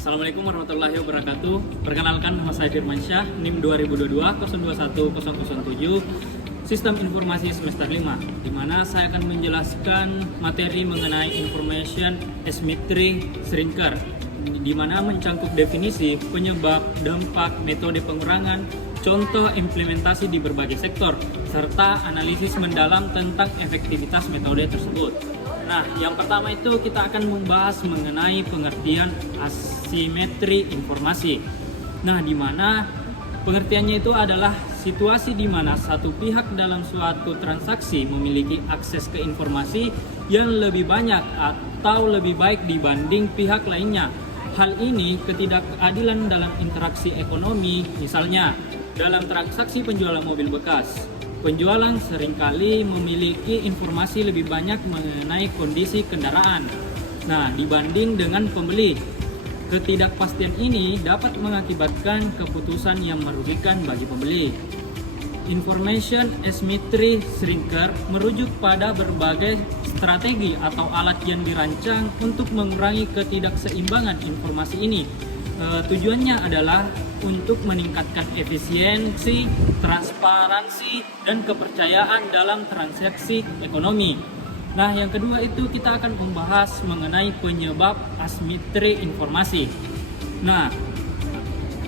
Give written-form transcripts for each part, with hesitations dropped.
Assalamualaikum warahmatullahi wabarakatuh. Perkenalkan, nama saya Firmansyah, NIM 2022-021007, Sistem Informasi Semester 5, di mana saya akan menjelaskan materi mengenai Information Asymmetry Shrinker, di mana mencangkup definisi, penyebab, dampak, metode pengurangan, contoh implementasi di berbagai sektor, serta analisis mendalam tentang efektivitas metode tersebut. Nah, yang pertama itu kita akan membahas mengenai pengertian asimetri informasi. Nah, di mana pengertiannya itu adalah situasi di mana satu pihak dalam suatu transaksi memiliki akses ke informasi yang lebih banyak atau lebih baik dibanding pihak lainnya. Hal ini ketidakadilan dalam interaksi ekonomi, misalnya dalam transaksi penjualan mobil bekas. Penjualan seringkali memiliki informasi lebih banyak mengenai kondisi kendaraan. Nah, dibanding dengan pembeli. Ketidakpastian ini dapat mengakibatkan keputusan yang merugikan bagi pembeli. Information Asymmetry Shrinker merujuk pada berbagai strategi atau alat yang dirancang untuk mengurangi ketidakseimbangan informasi ini. Tujuannya adalah untuk meningkatkan efisiensi, transparansi, dan kepercayaan dalam transaksi ekonomi. Nah, yang kedua itu kita akan membahas mengenai penyebab asimetri informasi. Nah,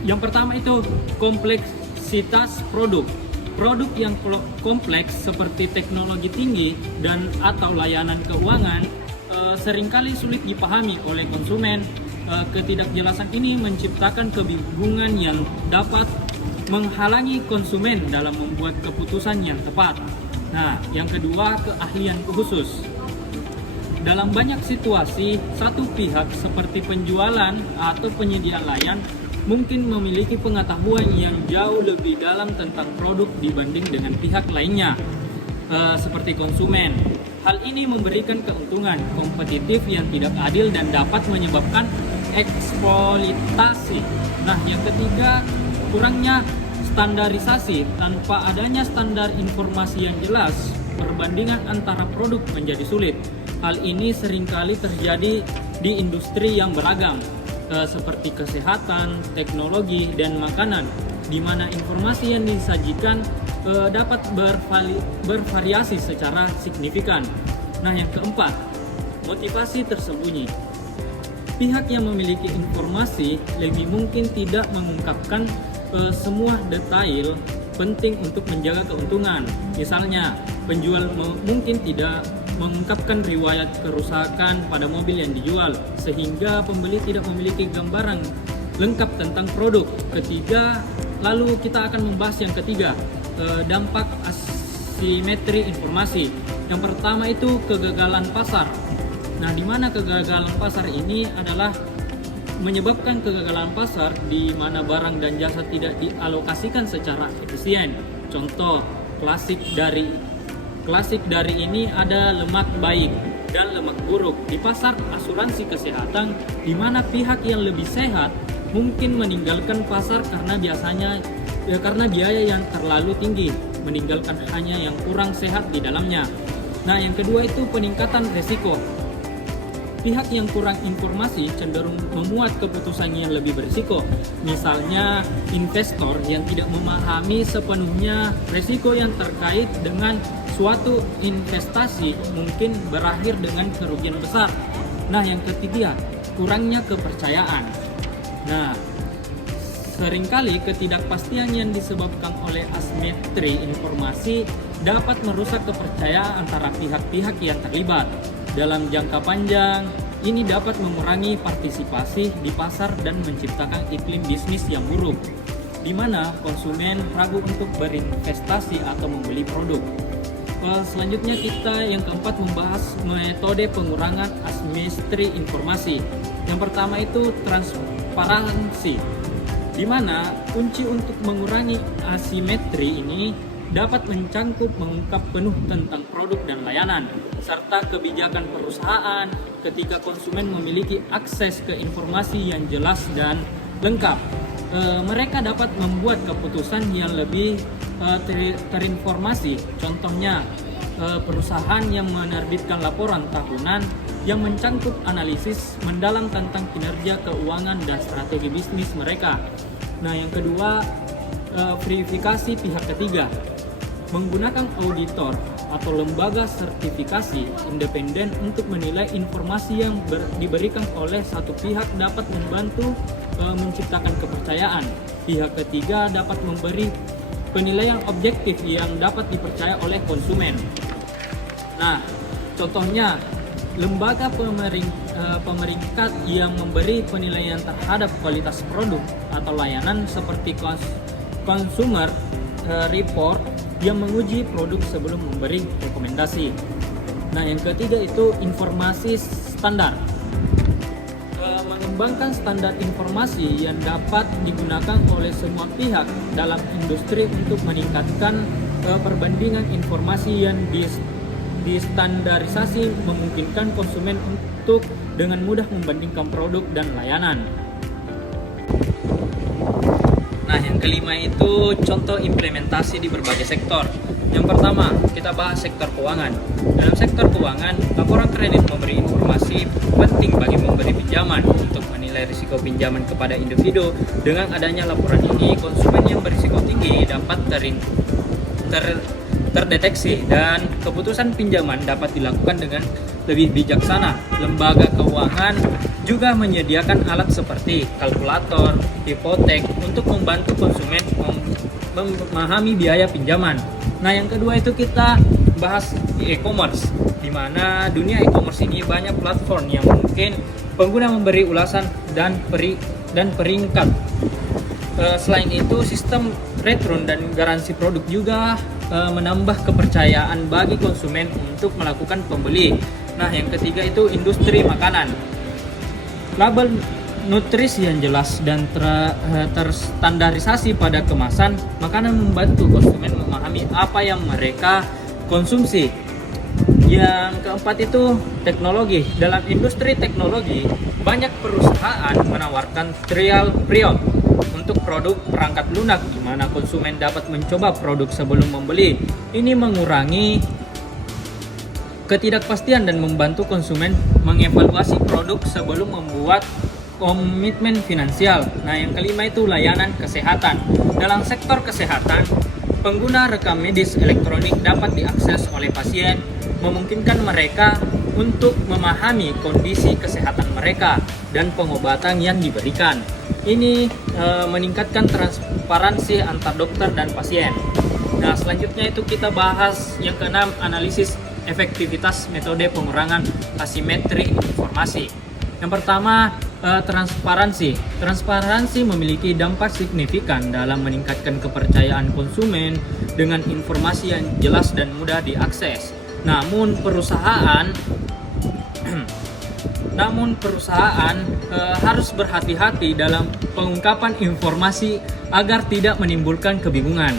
yang pertama itu kompleksitas produk. Produk yang kompleks seperti teknologi tinggi dan atau layanan keuangan seringkali sulit dipahami oleh konsumen. Ketidakjelasan ini menciptakan kebingungan yang dapat menghalangi konsumen dalam membuat keputusan yang tepat. Nah, yang kedua, keahlian khusus. Dalam banyak situasi, satu pihak seperti penjualan atau penyedia layan mungkin memiliki pengetahuan yang jauh lebih dalam tentang produk dibanding dengan pihak lainnya, seperti konsumen. Hal ini memberikan keuntungan kompetitif yang tidak adil dan dapat menyebabkan eksploitasi. Nah, yang ketiga, kurangnya standarisasi. Tanpa adanya standar informasi yang jelas, perbandingan antara produk menjadi sulit. Hal ini seringkali terjadi di industri yang beragam, seperti kesehatan, teknologi, dan makanan, di mana informasi yang disajikan dapat bervariasi secara signifikan. Nah, yang keempat, motivasi tersembunyi. Pihak yang memiliki informasi lebih mungkin tidak mengungkapkan semua detail penting untuk menjaga keuntungan. Misalnya, penjual mungkin tidak mengungkapkan riwayat kerusakan pada mobil yang dijual, sehingga pembeli tidak memiliki gambaran lengkap tentang produk. Lalu kita akan membahas yang ketiga, dampak asimetri informasi. Yang pertama itu kegagalan pasar. Nah, di mana kegagalan pasar ini adalah menyebabkan kegagalan pasar di mana barang dan jasa tidak dialokasikan secara efisien. Contoh klasik dari ini ada lemak baik dan lemak buruk. Di pasar asuransi kesehatan, di mana pihak yang lebih sehat mungkin meninggalkan pasar karena biaya yang terlalu tinggi, meninggalkan hanya yang kurang sehat di dalamnya. Nah, yang kedua itu peningkatan resiko. Pihak yang kurang informasi cenderung memuat keputusan yang lebih berisiko. Misalnya, investor yang tidak memahami sepenuhnya resiko yang terkait dengan suatu investasi mungkin berakhir dengan kerugian besar. Nah, yang ketiga, kurangnya kepercayaan. Nah, seringkali ketidakpastian yang disebabkan oleh asimetri informasi dapat merusak kepercayaan antara pihak-pihak yang terlibat. Dalam jangka panjang, ini dapat mengurangi partisipasi di pasar dan menciptakan iklim bisnis yang buruk, di mana konsumen ragu untuk berinvestasi atau membeli produk. Selanjutnya kita yang keempat membahas metode pengurangan asimetri informasi. Yang pertama itu transparansi, di mana kunci untuk mengurangi asimetri ini dapat mengungkap penuh tentang produk dan layanan, serta kebijakan perusahaan ketika konsumen memiliki akses ke informasi yang jelas dan lengkap. Mereka dapat membuat keputusan yang lebih terinformasi. Contohnya, perusahaan yang menerbitkan laporan tahunan yang mencangkup analisis mendalam tentang kinerja keuangan dan strategi bisnis mereka. Nah, yang kedua, verifikasi pihak ketiga. Menggunakan auditor atau lembaga sertifikasi independen untuk menilai informasi yang diberikan oleh satu pihak dapat membantu menciptakan kepercayaan. Pihak ketiga dapat memberi penilaian objektif yang dapat dipercaya oleh konsumen. Nah, contohnya lembaga pemerintah yang memberi penilaian terhadap kualitas produk atau layanan seperti Consumer Report yang menguji produk sebelum memberi rekomendasi. Nah, yang ketiga itu informasi standar. Mengembangkan standar informasi yang dapat digunakan oleh semua pihak dalam industri untuk meningkatkan perbandingan informasi yang distandarisasi memungkinkan konsumen untuk dengan mudah membandingkan produk dan layanan. Nah, yang kelima itu contoh implementasi di berbagai sektor. Yang pertama, kita bahas sektor keuangan. Dalam sektor keuangan, laporan kredit memberi informasi penting bagi pemberi pinjaman untuk menilai risiko pinjaman kepada individu. Dengan adanya laporan ini, konsumen yang berisiko tinggi dapat terdeteksi dan keputusan pinjaman dapat dilakukan dengan lebih bijaksana. Lembaga keuangan juga menyediakan alat seperti kalkulator, hipotek untuk membantu konsumen memahami biaya pinjaman. Nah, yang kedua itu kita bahas e-commerce, di mana dunia e-commerce ini banyak platform yang mungkin pengguna memberi ulasan dan peringkat. Selain itu, sistem return dan garansi produk juga menambah kepercayaan bagi konsumen untuk melakukan pembeli. Nah, yang ketiga itu industri makanan. Label nutrisi yang jelas dan terstandarisasi pada kemasan makanan membantu konsumen memahami apa yang mereka konsumsi. Yang keempat itu teknologi. Dalam industri teknologi, banyak perusahaan menawarkan trial period untuk produk perangkat lunak di mana konsumen dapat mencoba produk sebelum membeli. Ini mengurangi ketidakpastian dan membantu konsumen mengevaluasi produk sebelum membuat komitmen finansial. Nah, yang kelima itu layanan kesehatan. Dalam sektor kesehatan, pengguna rekam medis elektronik dapat diakses oleh pasien, memungkinkan mereka untuk memahami kondisi kesehatan mereka dan pengobatan yang diberikan. Ini meningkatkan transparansi antar dokter dan pasien. Nah, selanjutnya itu kita bahas yang keenam, analisis efektivitas metode pengurangan asimetri informasi. Yang pertama, transparansi. Transparansi memiliki dampak signifikan dalam meningkatkan kepercayaan konsumen dengan informasi yang jelas dan mudah diakses. Namun perusahaan harus berhati-hati dalam pengungkapan informasi agar tidak menimbulkan kebingungan.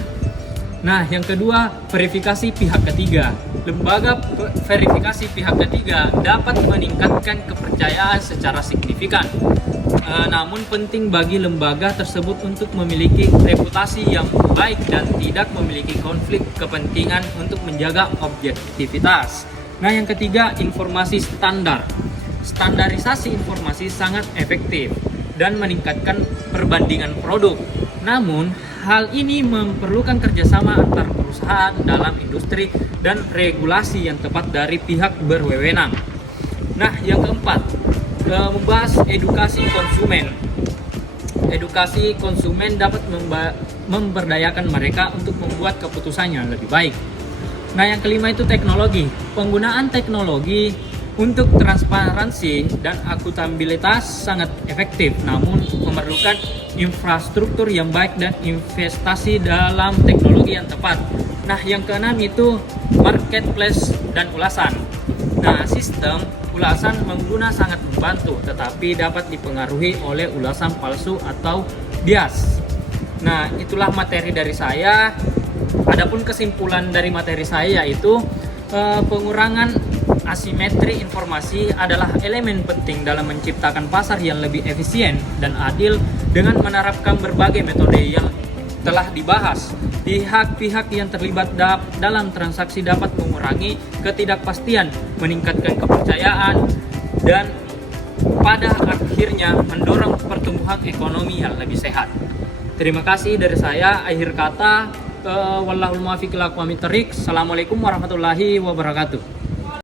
Nah, yang kedua, verifikasi pihak ketiga. Lembaga verifikasi pihak ketiga dapat meningkatkan kepercayaan secara signifikan. Namun penting bagi lembaga tersebut untuk memiliki reputasi yang baik dan tidak memiliki konflik kepentingan untuk menjaga objektivitas. Nah, yang ketiga, informasi standar. Standarisasi informasi sangat efektif dan meningkatkan perbandingan produk. Namun, hal ini memerlukan kerjasama antar perusahaan dalam industri dan regulasi yang tepat dari pihak berwenang. Nah, yang keempat, membahas edukasi konsumen. Edukasi konsumen dapat memberdayakan mereka untuk membuat keputusan yang lebih baik. Nah, yang kelima itu teknologi. Penggunaan teknologi untuk transparansi dan akuntabilitas sangat efektif, namun memerlukan infrastruktur yang baik dan investasi dalam teknologi yang tepat. Nah, yang keenam itu marketplace dan ulasan. Nah, sistem ulasan pengguna sangat membantu, tetapi dapat dipengaruhi oleh ulasan palsu atau bias. Nah, itulah materi dari saya. Adapun kesimpulan dari materi saya yaitu pengurangan asimetri informasi adalah elemen penting dalam menciptakan pasar yang lebih efisien dan adil. Dengan menerapkan berbagai metode yang telah dibahas, pihak-pihak yang terlibat dalam transaksi dapat mengurangi ketidakpastian, meningkatkan kepercayaan, dan pada akhirnya mendorong pertumbuhan ekonomi yang lebih sehat. Terima kasih dari saya. Akhir kata, wallahul muwaffiq ila aqwamit thoriq. Assalamualaikum warahmatullahi wabarakatuh.